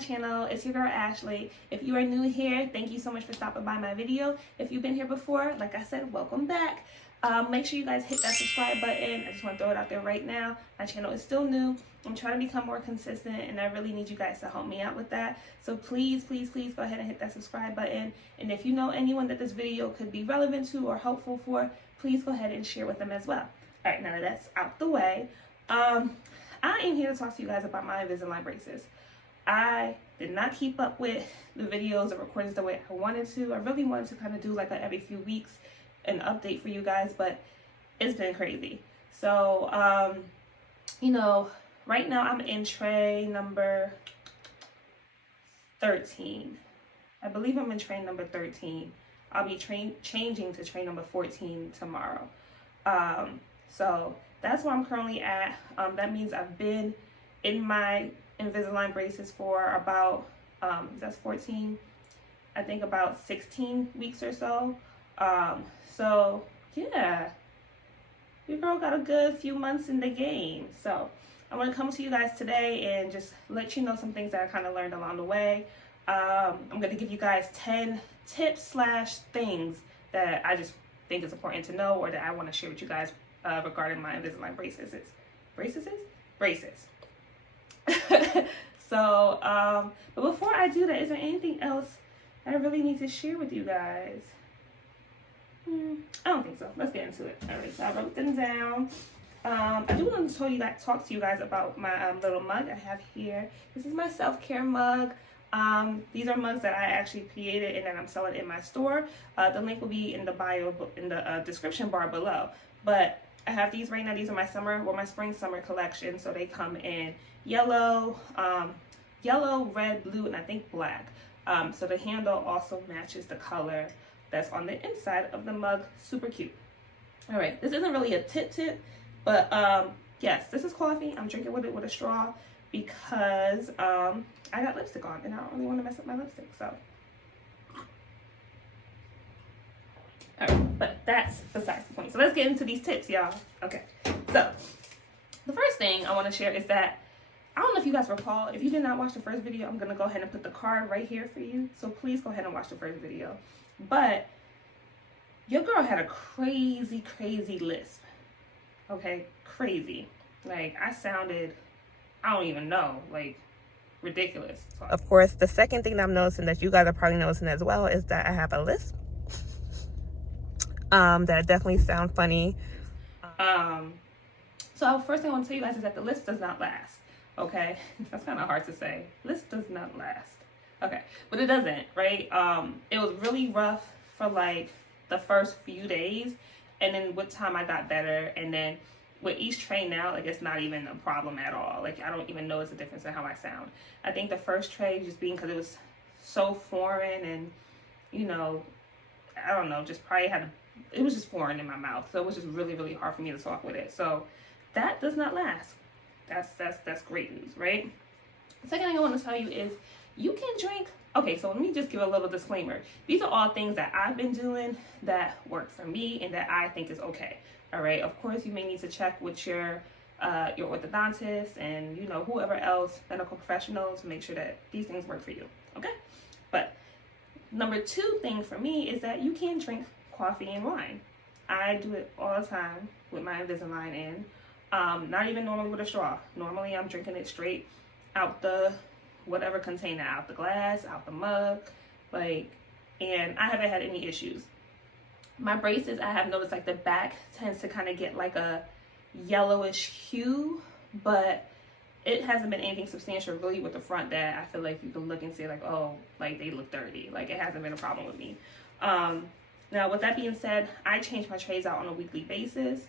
channel. It's your girl Ashley. If you are new here, thank you so much for stopping by my video. If you've been here before, like I said, welcome back. Make sure you guys hit that subscribe button. I just want to throw it out there right now. My channel is still new. I'm trying to become more consistent, and I really need you guys to help me out with that. So please, please, please go ahead and hit that subscribe button. And if you know anyone that this video could be relevant to or helpful for, please go ahead and share with them as well. All right, now that that's out the way, I am here to talk to you guys about my Invisalign braces. I did not keep up with the videos or recordings the way I wanted to. I really wanted to kind of do like every few weeks an update for you guys, but it's been crazy. So, you know, right now I'm in tray number 13. I believe I'm in tray number 13. I'll be changing to tray number 14 tomorrow. So that's where I'm currently at. That means I've been in my Invisalign braces for about, that's 14, I think about 16 weeks or so. So yeah, your girl got a good few months in the game. So I want to come to you guys today and just let you know some things that I kind of learned along the way. I'm going to give you guys 10 tips / things that I just think is important to know, or that I want to share with you guys regarding my Invisalign braces. Braces. So, but before I do that, is there anything else I really need to share with you guys? I don't think so. Let's get into it. All right, so I wrote them down. I do want to talk to you guys about my little mug I have here. This is my self-care mug. These are mugs that I actually created and that I'm selling in my store. The link will be in the bio, in the description bar below. But I have these right now. These are my spring-summer collection. So they come in yellow, red, blue, and I think black. So the handle also matches the color that's on the inside of the mug. Super cute. All right, this isn't really a tip, but yes, this is coffee. I'm drinking with it with a straw because I got lipstick on and I don't really want to mess up my lipstick. So, all right, but that's besides the point. So let's get into these tips, y'all. Okay, so the first thing I want to share is that I don't know if you guys recall. If you did not watch the first video, I'm gonna go ahead and put the card right here for you. So please go ahead and watch the first video. But your girl had a crazy lisp. Okay, crazy. Like I sounded, I don't even know, like ridiculous. Of course, the second thing that I'm noticing that you guys are probably noticing as well is that I have a lisp. That definitely sound funny. So first thing I want to tell you guys is that the lisp does not last. Okay, that's kind of hard to say. Lisp does not last. Okay, but it doesn't, right? It was really rough for like the first few days, and then with time I got better, and then with each tray now, like it's not even a problem at all. Like I don't even notice a difference in how I sound. I think the first tray just being because it was so foreign, and you know, I don't know, just probably it was just foreign in my mouth, so it was just really hard for me to talk with it. So that does not last. That's great news, right? The second thing I want to tell you is you can drink. Okay, so let me just give a little disclaimer. These are all things that I've been doing that work for me and that I think is okay. All right. Of course, you may need to check with your orthodontist and you know whoever else, medical professionals, to make sure that these things work for you. Okay. But number 2 thing for me is that you can drink coffee and wine. I do it all the time with my Invisalign in. Not even normally with a straw. Normally I'm drinking it straight out the whatever container, out the glass, out the mug, like, and I haven't had any issues. My braces, I have noticed like the back tends to kind of get like a yellowish hue, but it hasn't been anything substantial really with the front that I feel like you can look and say like, oh, like they look dirty. Like it hasn't been a problem with me. Now with that being said, I change my trays out on a weekly basis.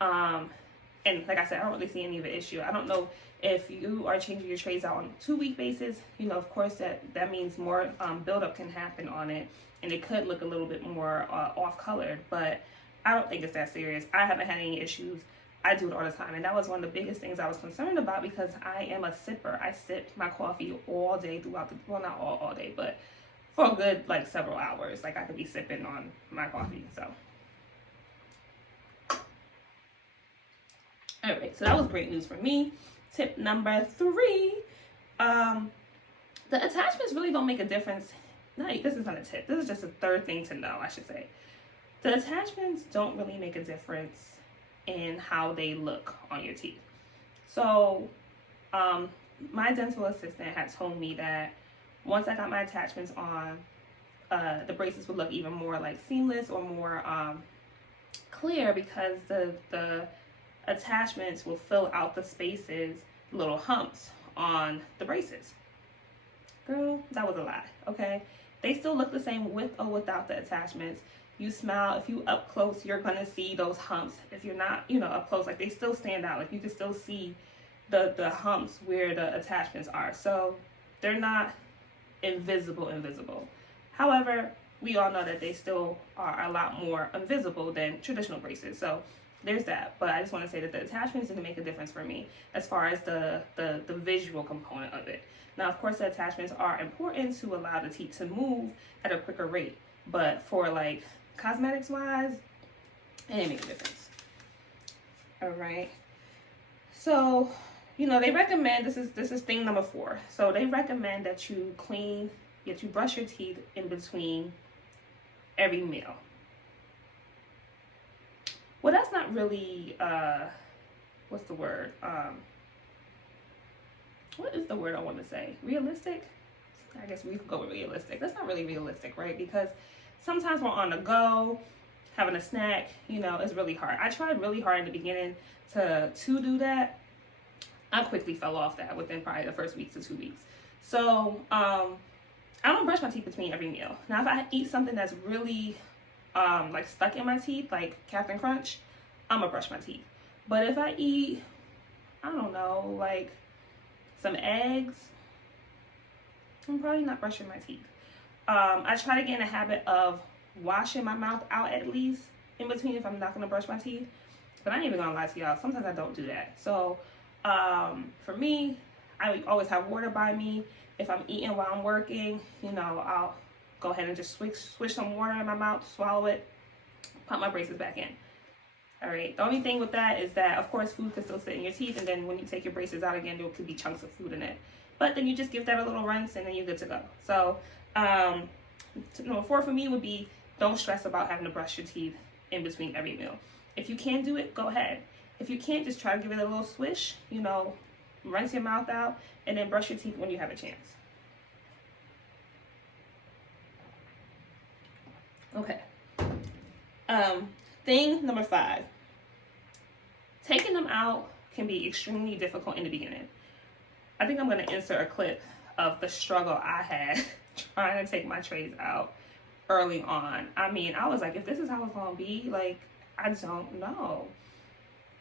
And like I said, I don't really see any of the issue. I don't know if you are changing your trays out on a 2-week basis. You know, of course, that means more buildup can happen on it, and it could look a little bit more off-colored. But I don't think it's that serious. I haven't had any issues. I do it all the time, and that was one of the biggest things I was concerned about because I am a sipper. I sip my coffee all day throughout well, not all day, but for a good like several hours. Like I could be sipping on my coffee. So. All right, so that was great news for me. Tip number 3, The attachments really don't make a difference. No, this is not a tip. This is just a third thing to know, I should say. The attachments don't really make a difference in how they look on your teeth. So, my dental assistant had told me that once I got my attachments on, the braces would look even more like seamless or more clear, because the attachments will fill out the spaces, little humps on the braces. Girl, that was a lie, okay? They still look the same with or without the attachments. You smile, if you up close, you're gonna see those humps. If you're not, up close, like they still stand out. Like you can still see the humps where the attachments are. So they're not invisible. However, we all know that they still are a lot more invisible than traditional braces. So there's that. But I just want to say that the attachments didn't make a difference for me as far as the visual component of it. Now, of course, the attachments are important to allow the teeth to move at a quicker rate. But for like cosmetics wise, it didn't make a difference. All right. So, they recommend, this is thing number 4. So they recommend that you brush your teeth in between every meal. Well, that's not really, what's the word? What is the word I want to say? Realistic? I guess we could go with realistic. That's not really realistic, right? Because sometimes we're on the go, having a snack, it's really hard. I tried really hard in the beginning to do that. I quickly fell off that within probably the first week to 2 weeks. So, I don't brush my teeth between every meal. Now, if I eat something that's really like stuck in my teeth, like Captain Crunch, I'm gonna brush my teeth. But if I eat, I don't know, like some eggs, I'm probably not brushing my teeth. I try to get in a habit of washing my mouth out at least in between if I'm not gonna brush my teeth. But I ain't even gonna lie to y'all, sometimes I don't do that. So for me, I always have water by me. If I'm eating while I'm working, I'll go ahead and just swish some water in my mouth, swallow it, pop my braces back in. All right. The only thing with that is that, of course, food can still sit in your teeth, and then when you take your braces out again, there could be chunks of food in it. But then you just give that a little rinse, and then you're good to go. So, number 4 for me would be, don't stress about having to brush your teeth in between every meal. If you can do it, go ahead. If you can't, just try to give it a little swish, rinse your mouth out, and then brush your teeth when you have a chance. Okay. Thing number 5. Taking them out can be extremely difficult in the beginning. I think I'm going to insert a clip of the struggle I had trying to take my trays out early on. I mean, I was like, if this is how it's going to be, like, I don't know.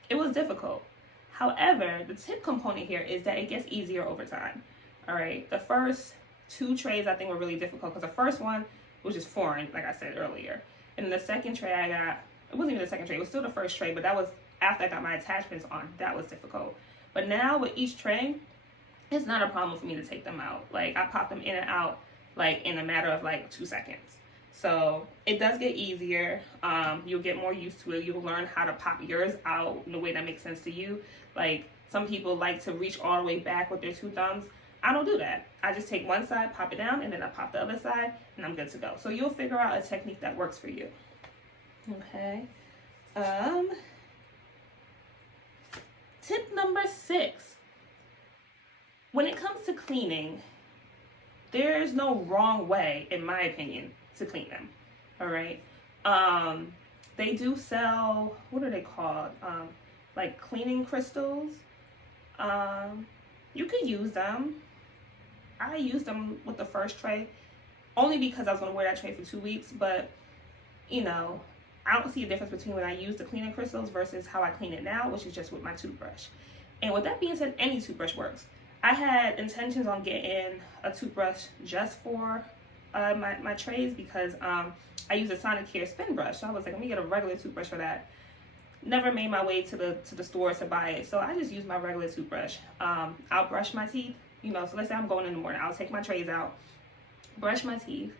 It was difficult. However, the tip component here is that it gets easier over time. All right. The first 2 trays I think were really difficult because the first one was just foreign, like I said earlier. And the second tray I got, it wasn't even the second tray, it was still the first tray, but that was after I got my attachments on. That was difficult. But now with each tray, it's not a problem for me to take them out. Like, I pop them in and out like in a matter of like 2 seconds. So it does get easier. You'll get more used to it. You'll learn how to pop yours out in a way that makes sense to you. Like, some people like to reach all the way back with their 2 thumbs. I don't do that. I just take one side, pop it down, and then I pop the other side, and I'm good to go. So you'll figure out a technique that works for you. Okay. Tip number 6. When it comes to cleaning, there's no wrong way, in my opinion, to clean them. All right. They do sell, what are they called? Like cleaning crystals. You could use them. I used them with the first tray only because I was going to wear that tray for 2 weeks, but I don't see a difference between when I use the cleaning crystals versus how I clean it now, which is just with my toothbrush. And with that being said, any toothbrush works. I had intentions on getting a toothbrush just for my trays because I use a Sonicare spin brush. So I was like, let me get a regular toothbrush for that. Never made my way to the store to buy it, so I just use my regular toothbrush. I'll brush my teeth, so let's say I'm going in the morning. I'll take my trays out, brush my teeth,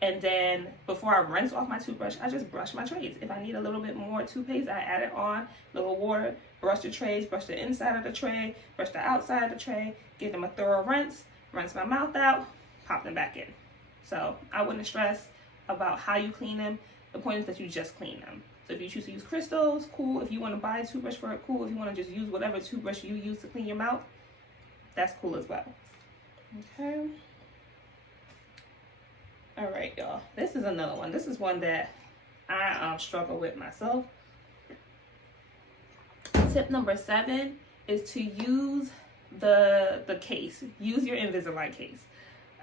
and then before I rinse off my toothbrush, I just brush my trays. If I need a little bit more toothpaste, I add it on, a little water, brush the trays, brush the inside of the tray, brush the outside of the tray, give them a thorough rinse, rinse my mouth out, pop them back in. So I wouldn't stress about how you clean them. The point is that you just clean them. So if you choose to use crystals, cool. If you want to buy a toothbrush for it, cool. If you want to just use whatever toothbrush you use to clean your mouth, that's cool as well. Okay. All right, y'all. This is another one. This is one that I struggle with myself. Tip number 7 is to use the case. Use your Invisalign case.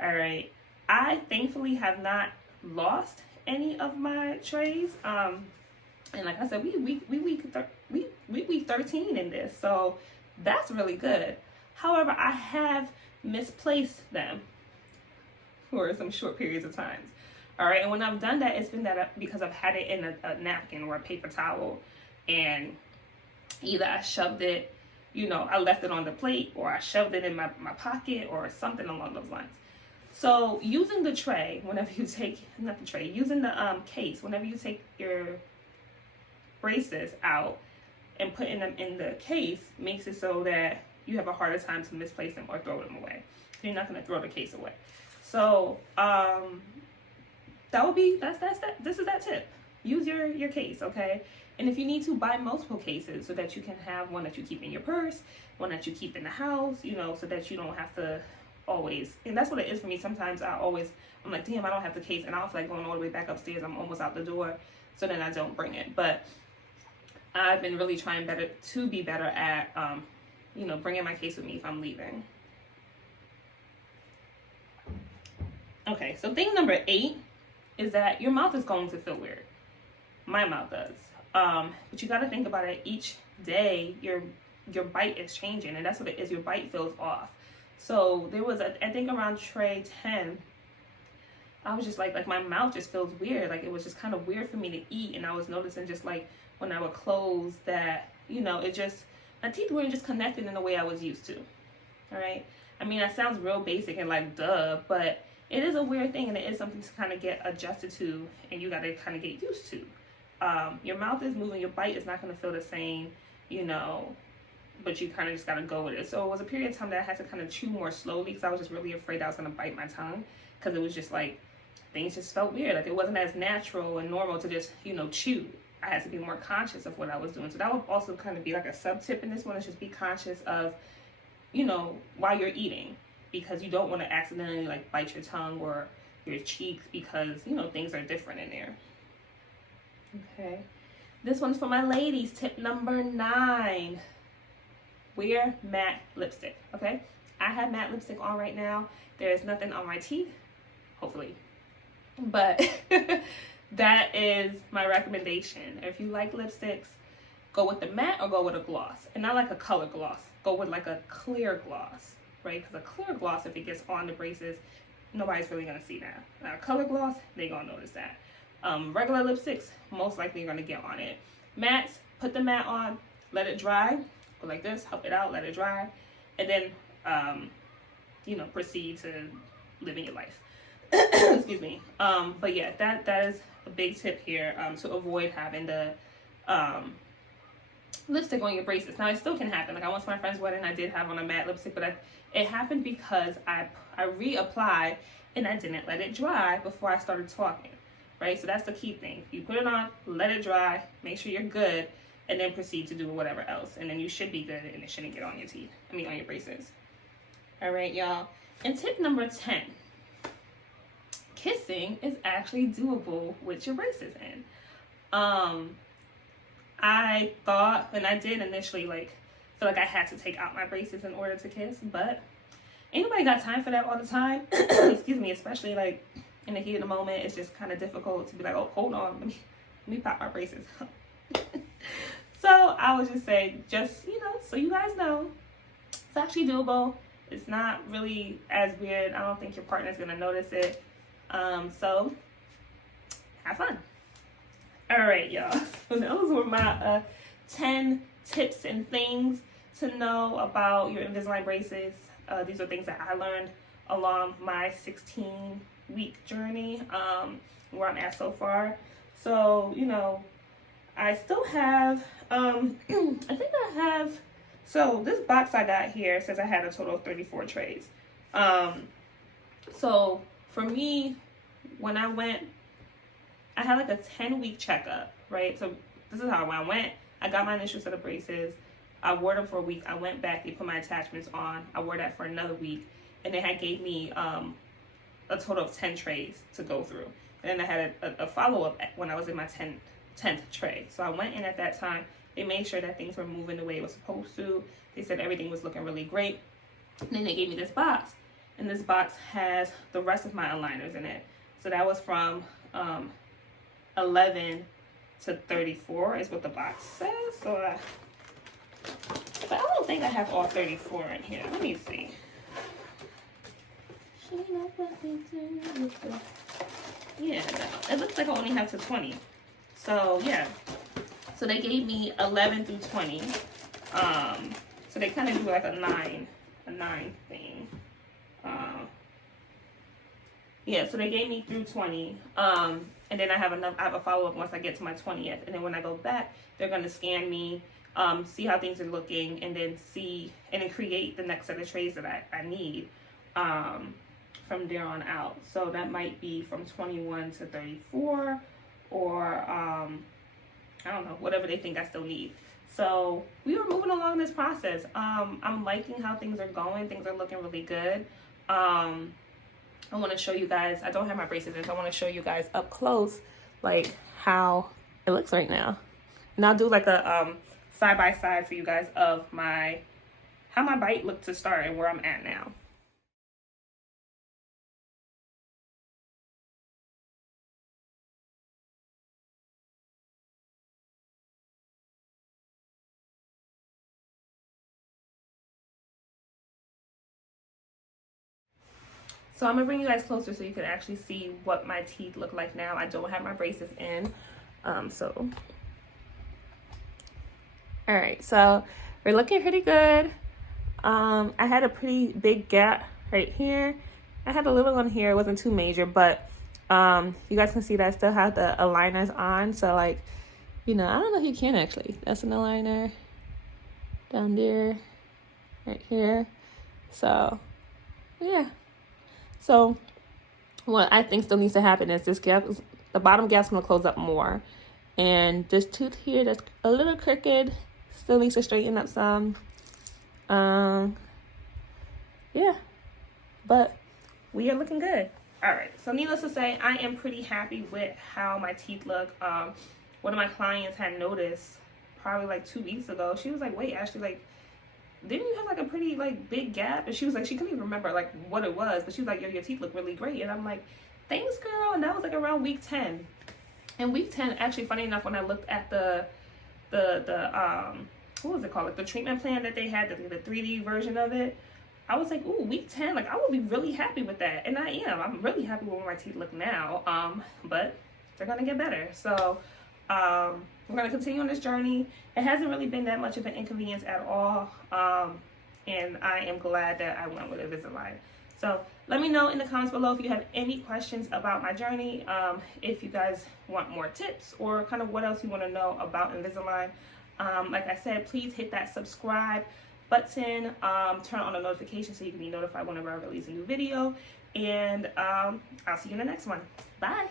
All right. I thankfully have not lost any of my trays. And like I said, we week 13 in this, so that's really good. However, I have misplaced them for some short periods of times. All right, and when I've done that, it's been that because I've had it in a napkin or a paper towel, and either I shoved it, you know, I left it on the plate, or I shoved it in my pocket, or something along those lines. So using the tray, whenever you take, not the tray, using the case, whenever you take your braces out and putting them in the case, makes it so that you have a harder time to misplace them or throw them away. You're not going to throw the case away. So that would be, this is that tip. Use your case, okay? And if you need to, buy multiple cases so that you can have one that you keep in your purse, one that you keep in the house, you know, so that you don't have to always, and that's what it is for me. Sometimes I'm like, damn, I don't have the case, and I'll feel like going all the way back upstairs. I'm almost out the door, so then I don't bring it. But I've been really trying to be better at, you know, bringing my case with me if I'm leaving. Okay, so thing number 8 is that your mouth is going to feel weird. My mouth does. But you got to think about it. Each day, your bite is changing, and that's what it is. Your bite feels off. So there was, I think around tray 10, I was just like my mouth just feels weird. Like it was just kind of weird for me to eat. And I was noticing just like when I would close that, you know, it just, my teeth weren't just connected in the way I was used to. All right. I mean, that sounds real basic and like duh, but it is a weird thing, and it is something to kind of get adjusted to, and you got to kind of get used to. Your mouth is moving, your bite is not going to feel the same, you know, but you kind of just got to go with it. So it was a period of time that I had to kind of chew more slowly because I was just really afraid I was going to bite my tongue, because it was just like, things just felt weird. Like it wasn't as natural and normal to just, you know, chew. I had to be more conscious of what I was doing. So that would also kind of be like a sub-tip in this one, is just be conscious of, you know, while you're eating, because you don't want to accidentally like bite your tongue or your cheeks, because, you know, things are different in there. Okay. This one's for my ladies. Tip number 9. Wear matte lipstick. Okay. I have matte lipstick on right now. There is nothing on my teeth, hopefully. But that is my recommendation. If you like lipsticks, go with the matte or go with a gloss. And not like a color gloss. Go with like a clear gloss, right? Because a clear gloss, if it gets on the braces, nobody's really going to see that. Now, a color gloss, they're going to notice that. Regular lipsticks, most likely you're going to get on it. Mattes, put the matte on, let it dry. Go like this, help it out, let it dry. And then, you know, proceed to living your life. Excuse me. But yeah, that is a big tip here, to avoid having the lipstick on your braces. Now, it still can happen. Like I went to my friend's wedding, I did have on a matte lipstick, but it happened because I reapplied and I didn't let it dry before I started talking, right? So that's the key thing. You put it on, let it dry, make sure you're good, and then proceed to do whatever else. And then you should be good, and it shouldn't get on your teeth. I mean, on your braces. All right, y'all. And tip number 10. Kissing is actually doable with your braces in. I thought, and I did initially, like, feel like I had to take out my braces in order to kiss, but ain't nobody got time for that all the time. Excuse me, especially like in the heat of the moment. It's just kind of difficult to be like, oh, hold on, let me pop my braces. So I would just say, just, you know, so you guys know, it's actually doable. It's not really as weird. I don't think your partner's gonna notice it. So have fun. All right, y'all. So those were my 10 tips and things to know about your Invisalign braces. These are things that I learned along my 16-week journey, where I'm at so far. So, you know, I still have, I think I have, so this box I got here says I had a total of 34 trays. So for me, when I went, I had like a 10-week checkup, right? So this is how I went. I got my initial set of braces. I wore them for a week. I went back. They put my attachments on. I wore that for another week. And they had gave me a total of 10 trays to go through. And then I had a follow-up when I was in my 10th tray. So I went in at that time. They made sure that things were moving the way it was supposed to. They said everything was looking really great. And then they gave me this box. And this box has the rest of my aligners in it. So that was from 11 to 34 is what the box says. So but I don't think I have all 34 in here. Let me see. Yeah, no. It looks like I only have to 20. So yeah. So they gave me 11 through 20. So they kind of do like a nine thing. Yeah, so they gave me through 20. And then I have a follow-up once I get to my 20th. And then when I go back, they're gonna scan me, see how things are looking, and then then create the next set of trays that I need from there on out. So that might be from 21 to 34, or I don't know, whatever they think I still need. So we were moving along this process. I'm liking how things are going. Things are looking really good. I want to show you guys, I don't have my braces in, so I want to show you guys up close like how it looks right now. And I'll do like a side by side for you guys of how my bite looked to start and where I'm at now. So I'm gonna bring you guys closer so you can actually see what my teeth look like now. I don't have my braces in, so. All right, so we're looking pretty good. I had a pretty big gap right here. I had a little one here, it wasn't too major, but you guys can see that I still have the aligners on. So like, I don't know if you can actually. That's an aligner down there, right here. So yeah. So what I think still needs to happen is the bottom gap's gonna close up more. And this tooth here that's a little crooked still needs to straighten up some. Yeah, but we are looking good. All right, so needless to say, I am pretty happy with how my teeth look. One of my clients had noticed probably like 2 weeks ago. She was like, wait, Ashley, like, didn't you have like a pretty like big gap? And she was like, she couldn't even remember like what it was, but she was like, yo, your teeth look really great. And I'm like, thanks, girl. And that was like around week 10. And week 10, actually, funny enough, when I looked at the what was it called? Like the treatment plan that they had, the 3D version of it, I was like, ooh, week 10, like I would be really happy with that. And I am. I'm really happy with where my teeth look now. But they're gonna get better. So we're going to continue on this journey. It hasn't really been that much of an inconvenience at all. And I am glad that I went with Invisalign. So let me know in the comments below if you have any questions about my journey. If you guys want more tips or kind of what else you want to know about Invisalign. Like I said, please hit that subscribe button. Turn on the notification so you can be notified whenever I release a new video. And I'll see you in the next one. Bye.